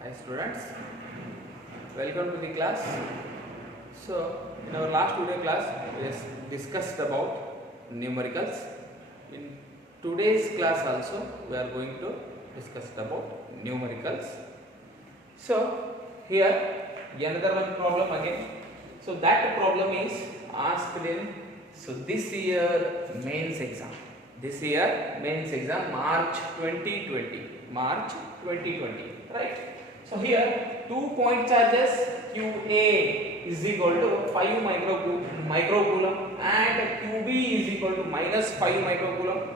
Hi students, welcome to the class. So in our last video class we has discussed about numericals. In today's class also we are going to discuss about numericals. So here another one problem again. So that problem is asked in this year mains exam. This year mains exam March 2020, right? So here 2 point charges QA is equal to 5 microcoulomb and QB is equal to minus 5 microcoulomb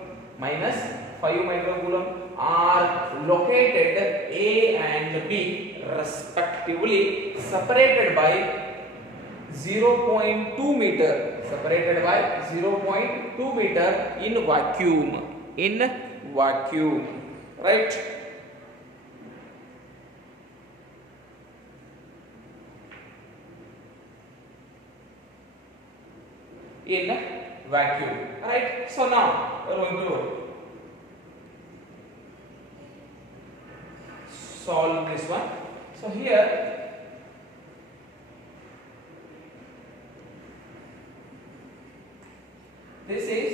are located A and B respectively separated by 0.2 meter in vacuum, right? In vacuum, right? So now we are going to solve this one. So here this is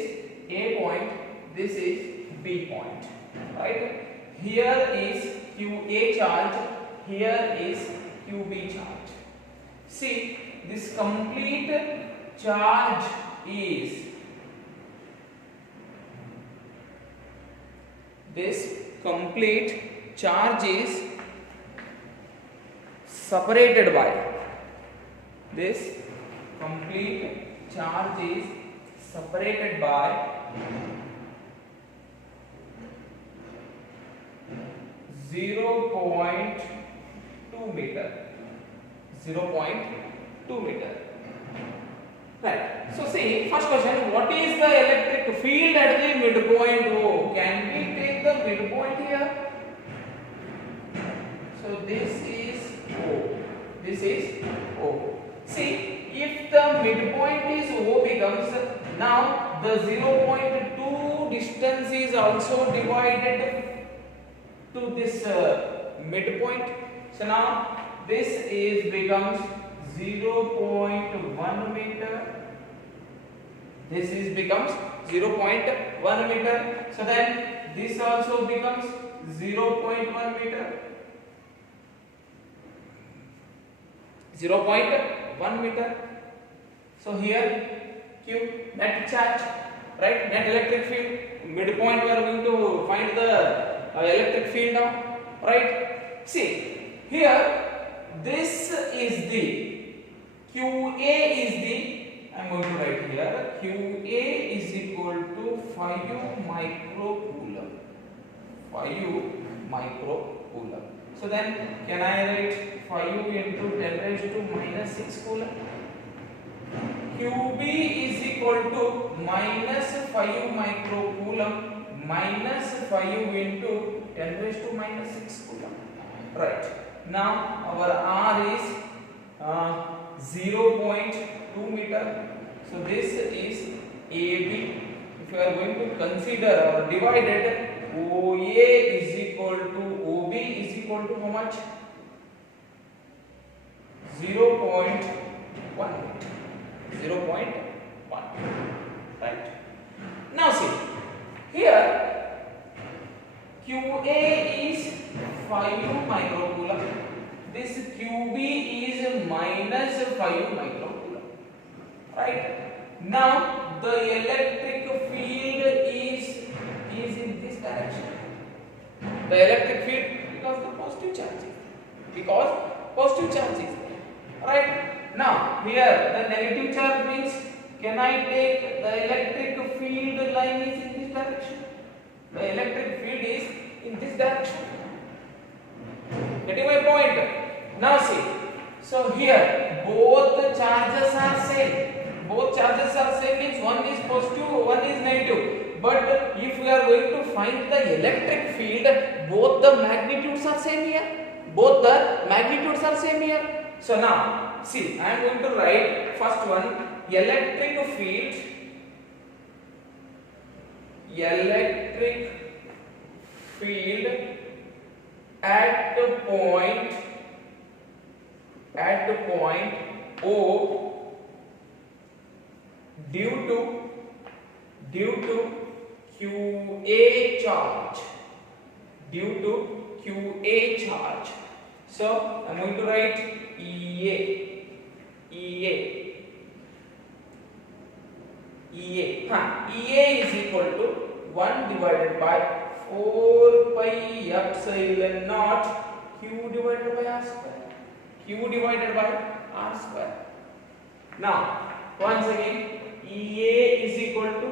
A point, this is B point, right? Here is QA charge, here is QB charge. See, this complete charge is separated by 0.2 meter. Right. So see, first question, what is the electric field at the midpoint O? Can we take the midpoint here? So this is O. See, if the midpoint is O becomes, now the 0.2 distance is also divided to this midpoint. So now this is becomes 0.1 meter. This is becomes 0.1 meter. So then this also becomes 0.1 meter. 0.1 meter. So here Q net charge, right? Net electric field. Midpoint we are going to find the electric field now, right? See here, this is the QA is the, I am going to write here, QA is equal to 5 microcoulomb. So then can I write 5 into 10 raised to minus 6 coulomb? QB is equal to minus 5 microcoulomb minus 5 into 10 raised to minus 6 coulomb. Right. Now our R is 0.2 meter. So this is AB. If you are going to consider or divide it, OA is equal to OB is equal to how much? 0.1 meter. 0.1. Right. Now see, here QA is 5 microcoulomb. This QB is minus 5 microcoulomb. Right. Now the electric field is in this direction. The electric field, because the positive charge is there. Right. Now here the negative charge means, can I take the electric field line is in this direction? The electric field is in this direction. Getting my point? Now see, so here both the charges are same. Means one is positive, one is negative. But if we are going to find the electric field, both the magnitudes are same here. So now see, I am going to write first one, electric field at the point O, due to QA charge, so I'm going to write EA EA is equal to 1 divided by 4 pi epsilon naught Q divided by R square. Now once again, EA is equal to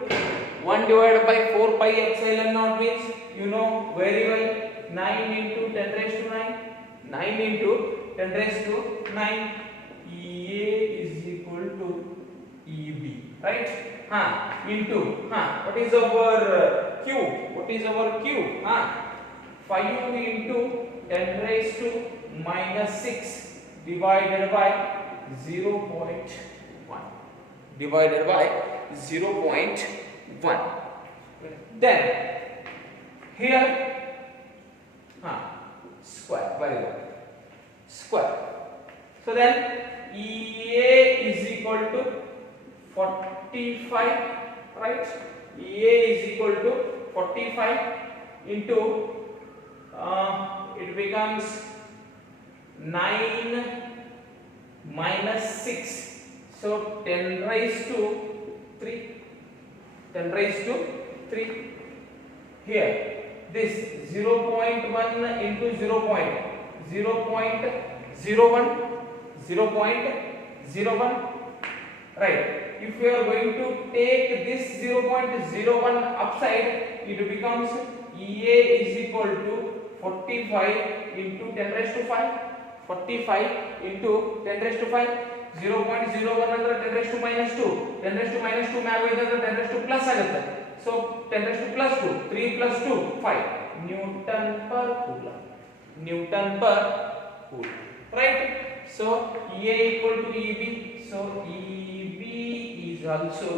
1 divided by 4 pi epsilon naught means you know very well, 9 into 10 raised to 9. 9 into 10 raised to 9. EA is equal to EB, right? Into what is our Q? 5 into 10 raised to minus 6 divided by 0.1. Then here square, very good, square. So then EA is equal to 45, right? EA is equal to 45 into it becomes 9 minus 6, so 10 raised to 3. Here this 0.1 into 0.01, right? If we are going to take this 0.01 upside, it becomes EA is equal to 45 into 10 raised to 5. 45 into 10 raised to 5. 0.01 ಅಂದ್ರೆ 10 raised to minus 2. 10 raised to minus 2 ಮ್ಯಾಗ ಹೋಯಿದ್ರೆ 10 raised to plus ಆಗುತ್ತೆ. So 10 raised to plus 2. 3 plus 2 5 Newton per coulomb. Right? So EA equal to EB. So EB is also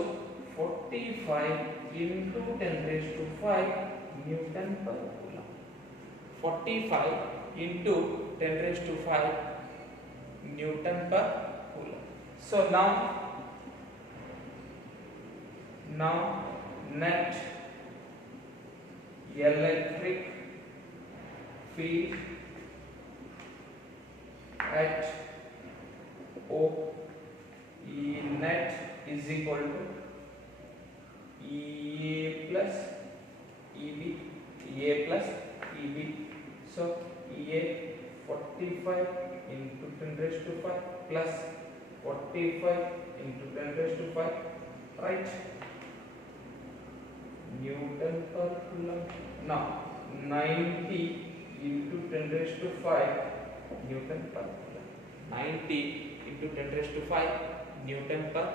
45 into 10 raised to 5 Newton per coulomb. 45 into 10 raised to 5 Newton per coulomb. So now net electric field at O, E net is equal to EA plus EB. So EA 45 into 10 raised to 5 plus 45 into 10 raised to 5, right? Newton per coulomb. Now 90 into 10 raised to 5 Newton per coulomb. 90 into 10 raised to 5 Newton per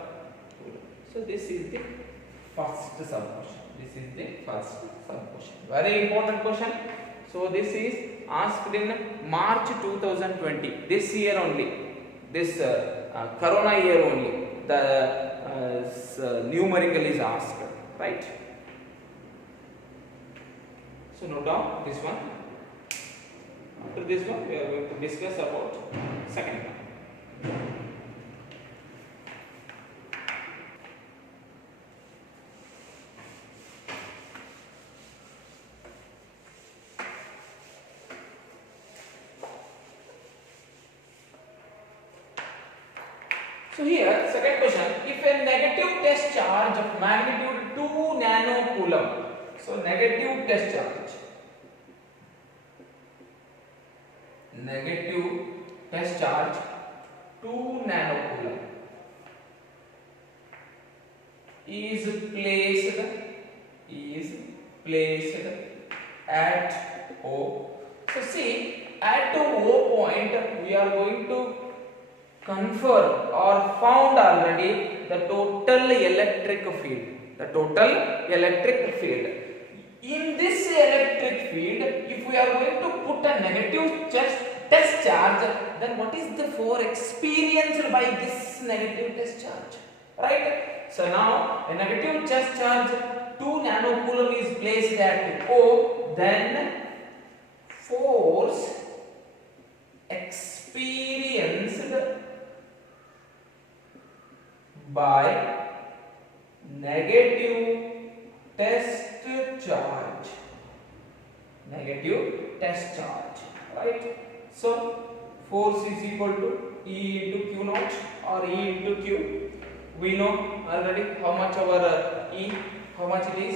coulomb. So this is the first sub question. Very important question. So this is asked in March 2020. This year only. This Corona year only. The numerical is asked, right? So note down this one. After this one, we are going to discuss about second one. So here, second question, if a negative test charge of magnitude 2 nanocoulomb, so negative test charge negative test charge 2 nanocoulomb is placed at O. So see, at O point we are going to confer or found already the total electric field. In this electric field, if we are going to put a negative test charge, then what is the force experienced by this negative test charge? Right? So now a negative test charge 2 nanocoulomb is placed at O, then force by negative test charge. Negative test charge, right? So force is equal to E into Q naught or E into Q. We know already how much our E, how much it is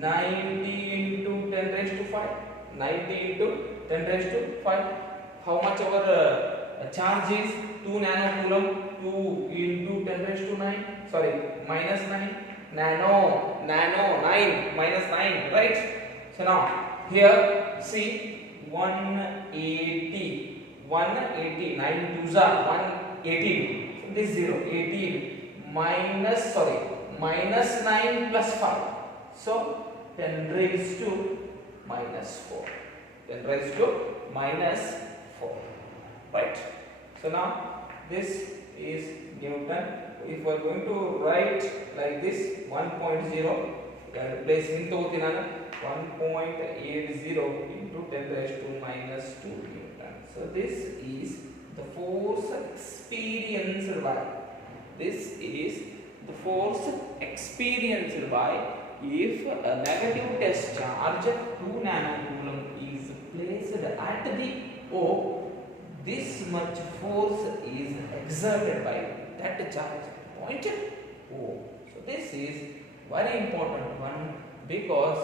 90 into 10 raised to 5. 90 into 10 raised to 5. How much our charge is 2 nanocoulomb. 2 into 10 raised to 9. Sorry, minus 9. Nano 9 minus 9, right? So now here see 180 9 twos are 118. So this 0 18 minus 9 plus 5. So 10 raised to minus 4. 10 raised to minus 4. Right. So now this is Newton. If we are going to write like this 1.0, place into 1.80 into 10 raised to minus 2 Newton. So this is the force experienced by. This is the force experienced by if a negative test charge 2 nanocoulomb is placed at the O. This much force is exerted by that charge point O. So this is very important one because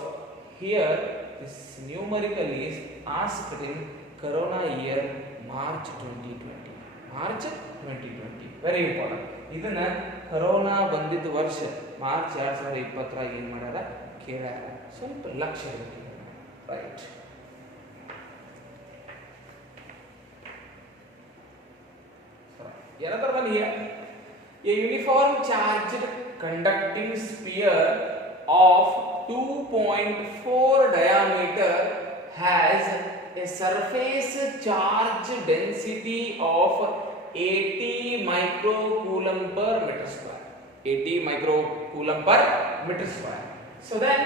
here this numerical is asked in Corona year March 2020. March 2020 very important. ಇದನ್ನ corona ಬಂದಿದ್ದ ವರ್ಷ March 2020 ಏನು ಮಾಡ್ಯಾರ ಕೇಳ್ಯಾರ. ಸ್ವಲ್ಪ ಲಕ್ಷ್ಯ ಇರಲಿ. Right. Another one here, a uniform charged conducting sphere of 2.4 diameter has a surface charge density of 80 microcoulomb per meter square. 80 microcoulomb per meter square. So then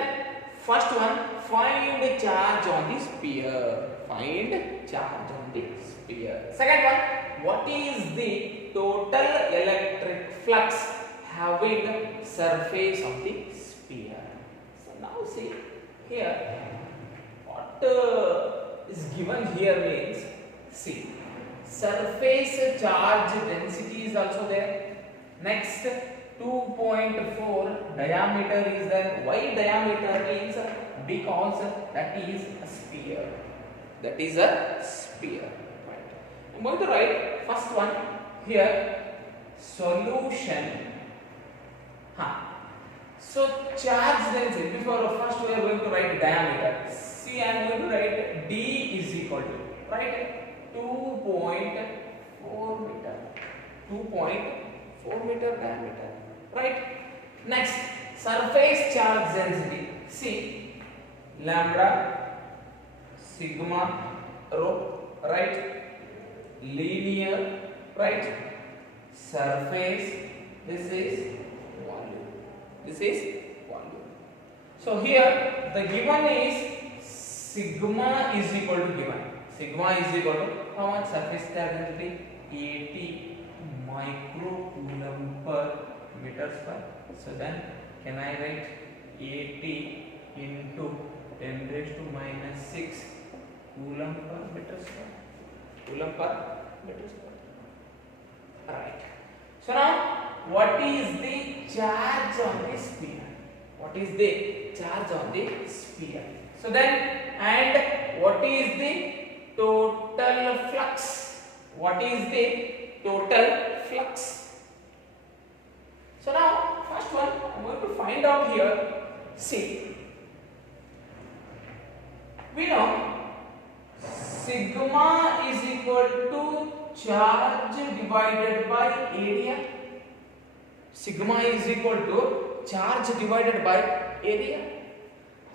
first one, find charge on the sphere. Find charge on the sphere. Second one, what is the total electric flux having surface of the sphere? So now see here what is given here means, see, surface charge density is also there. Next 2.4 diameter is there. Why diameter means? Because that is a sphere. That is a sphere. Right. I'm going to write first one here, solution. So charge density, before first we are going to write diameter. See, I am going to write D is equal to, right, 2.4 meter. 2.4 meter diameter. Right. Next, surface charge density. See, lambda, sigma, rho. Right. Linear. Right. Surface. This is volume. This is volume. So here the given is sigma is equal to given. Sigma is equal to how much? Surface charge density 80 microcoulomb per meter square. So then can I write 80 into 10 raised to minus 6 coulomb per meter square. Coulomb per meter square. Right. So now what is the charge on the sphere? What is the charge on the sphere? So then, and what is the total flux? What is the total flux? So now first one I'm going to find out here. See, we know sigma is equal to charge divided by area. Sigma is equal to charge divided by area.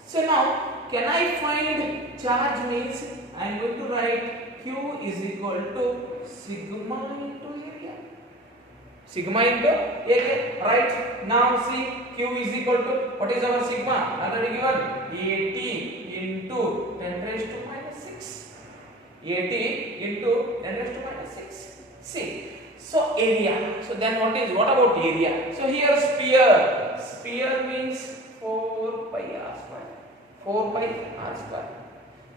So now can I find charge means I am going to write Q is equal to sigma into area. Sigma into area. Right. Now see, Q is equal to, what is our sigma? Already given 80 into 10 raised to minus 6. 80 into 10 raised to minus 6. See, So area. So then what about area? So here sphere. Sphere means 4 pi r square. 4 pi r square.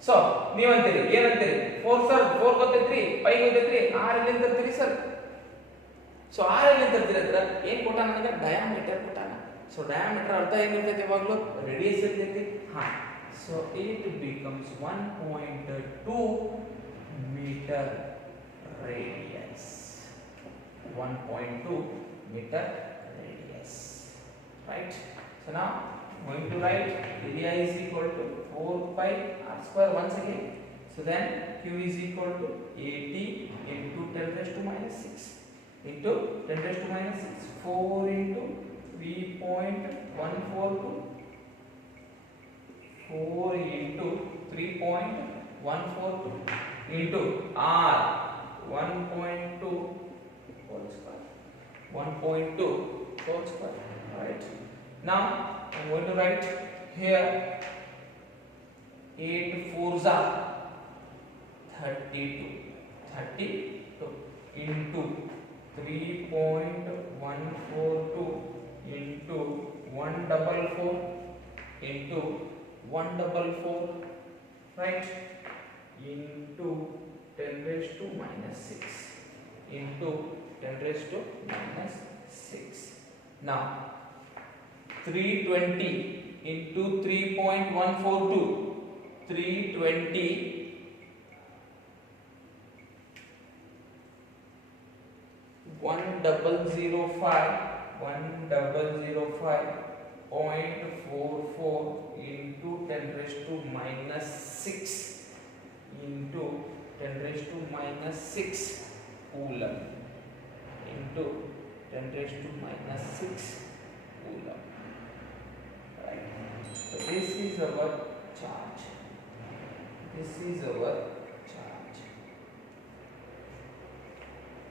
So ನೀವಂತೀರಿ ಏನಂತೀರಿ 4 sir 4 ಗೊತ್ತೈತ್ರಿ pi ಗೊತ್ತೈತ್ರಿ r ಎಲ್ಲಿಂದ ತರ್ತೀರಿ sir. So r ಎಲ್ಲಿಂದ ತರ್ತೀರಿ ಅಂದ್ರೆ ಏನು ಕೊಟ್ಟಾನ ನನಗೆ diameter ಕೊಟ್ಟಾನ. So diameter ಅರ್ಥ ಏನಿರ್ತೈತಿ ಯಾವಾಗಲೂ ರೇಡಿಯಸ್ ಇರ್ತೈತಿ. ಹಾ so it becomes 1.2 meter radius. 1.2 meter radius, right? So now I'm going to write area is equal to 4 pi r square once again. So then q is equal to 80 into 10 raised to minus 6 into 10 raised to minus 6, 4 into 3.142, 4 into 3.142 into r 1.2 whole square, 1.2 whole square, right? Now I'm going to write here 8 4s are 32 into 3.142 into 144 into 144, right, into 10 raised to minus 6 into 10 raised to minus 6. Now 320 into 3.142, 320 1005.44 into 10 raised to minus 6 into 10 raised to minus 6 coulomb into 10 raised to minus 6 coulomb, right? So this is our charge. This is our charge.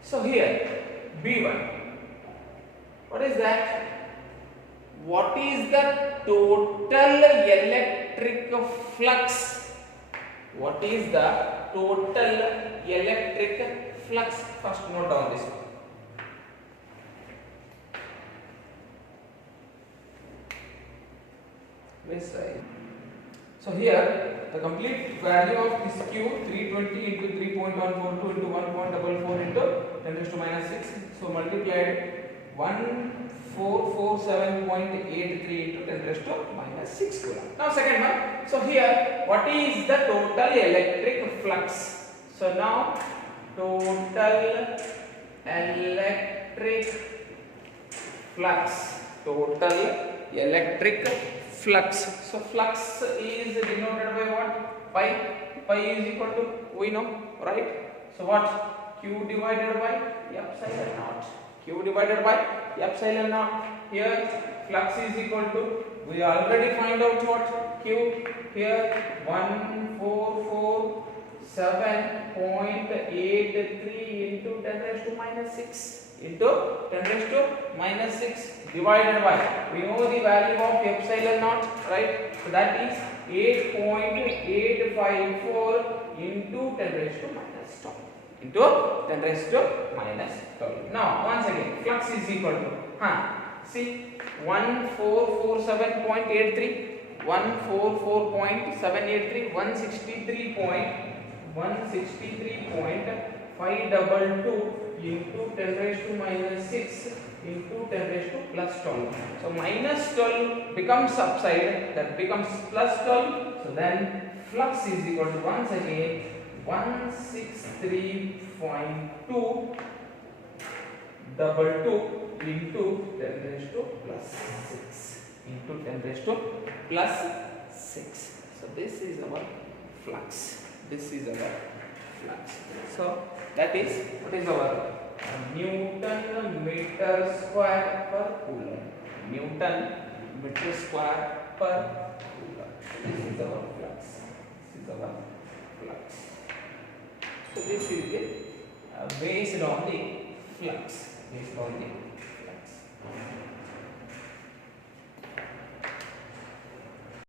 So here B1, what is that? What is the total electric flux? What is the total electric flux? First note down this one. Let's write. So here the complete value of this Q 320 into 3.142 into 1.44 into 10 raised to minus 6. So multiplied 1447.83 into 10 raised to minus 6 coulomb. Now second one. So here what is the total electric flux? So now total electric flux. Total electric flux. So flux is denoted by what? Pi. Pi is equal to, we know, right? So what? Q divided by epsilon naught. Q divided by epsilon naught. Here flux is equal to, we already find out what? Q. Here 1447.83 into 10 raised to minus 6 into 10 raised to minus 6 divided by, we know the value of epsilon naught, right? So that is 8.854 into 10 raised to minus 12 into 10 raised to minus 12. Now once again flux is equal to, see 1447.83, 144.783, 163.522 into 10 raised to minus 6 into 10 raised to plus 12. So minus 12 becomes upside, that becomes plus 12. So then flux is equal to once again 163.222 into 10 raised to plus 6 into 10 raised to plus 6. So this is our flux. This is our flux. So that is, what is our Newton meter square per coulomb. Newton meter square per coulomb. This is our flux. This is our flux. So this is the based on the flux. Based on the